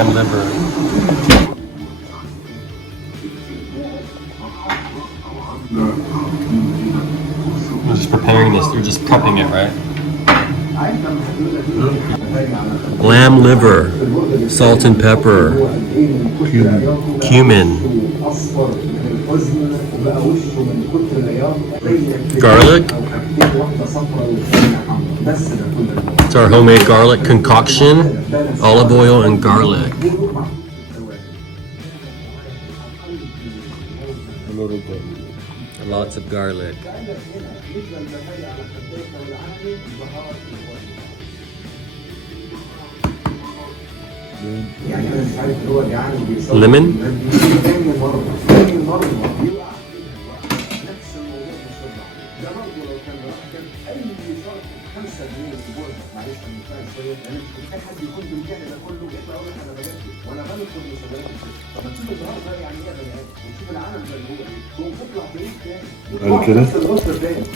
lamb liver. I'm just preparing this. They're just prepping it, right? Lamb liver, salt and pepper, cumin, garlic. It's our homemade garlic concoction, olive oil and garlic. A little bit. Lots of garlic. Lemon. قال كده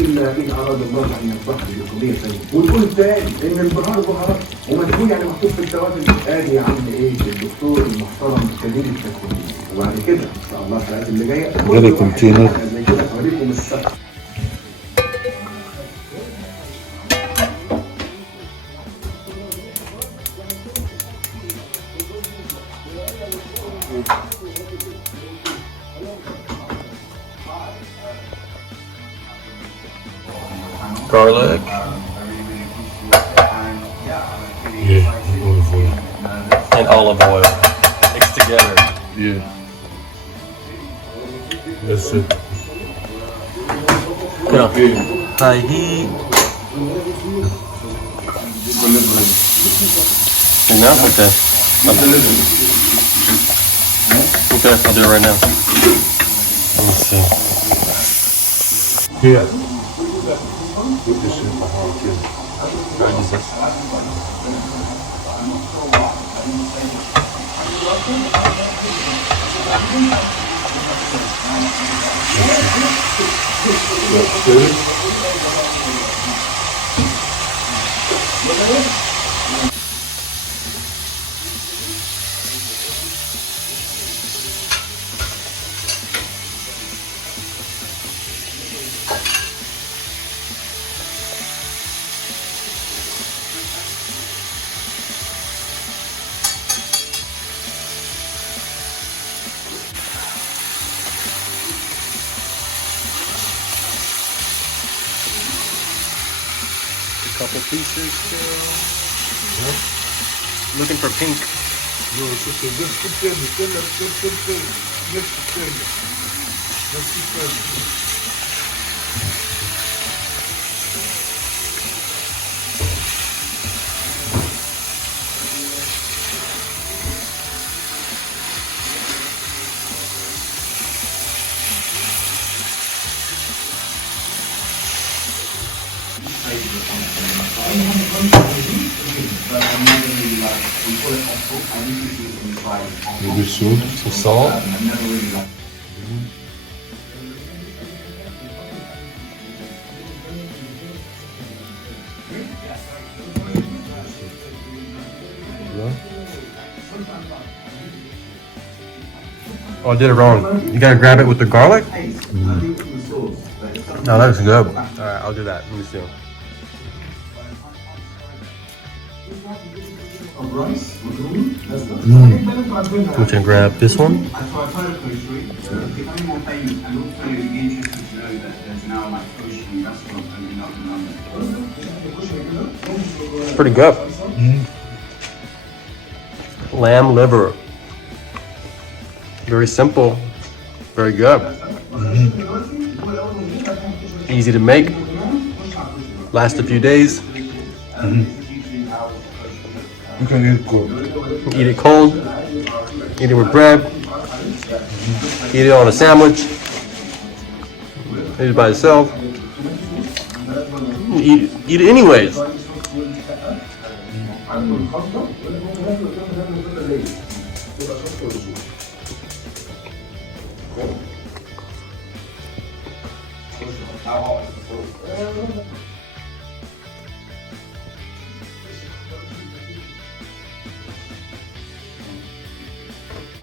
الا ان اراد الله ان يصبح بقضيه ثانيه ونقول تاني ان البهار بهارات ومدفون يعني محطوط في التوابل. ادي يا عم ايه الدكتور المحترم كبير التكوين. وبعد كده ان شاء الله الحلقات اللي جايه غدا كونتينر. زي كده اوريكم السقف. Garlic. Yeah, olive oil. And olive oil mixed together. Yeah. That's it. Yeah. High heat. And now? Okay. Okay, I'll do it right now. Let me see. Yeah. Put this in the hot kid. How is this? That's good. Couple pieces still. Looking for pink. No, it's just a good thing. Maybe soon. Some salt. Oh, I did it wrong. You gotta grab it with the garlic? No, that looks good. Alright, I'll do that. Let me see. We can grab this one. It's pretty good. Lamb liver. Very simple. Very good. Easy to make. Last a few days. You can eat cold. Eat it cold. Eat it with bread. Eat it on a sandwich. Eat it by itself. Eat it anyways.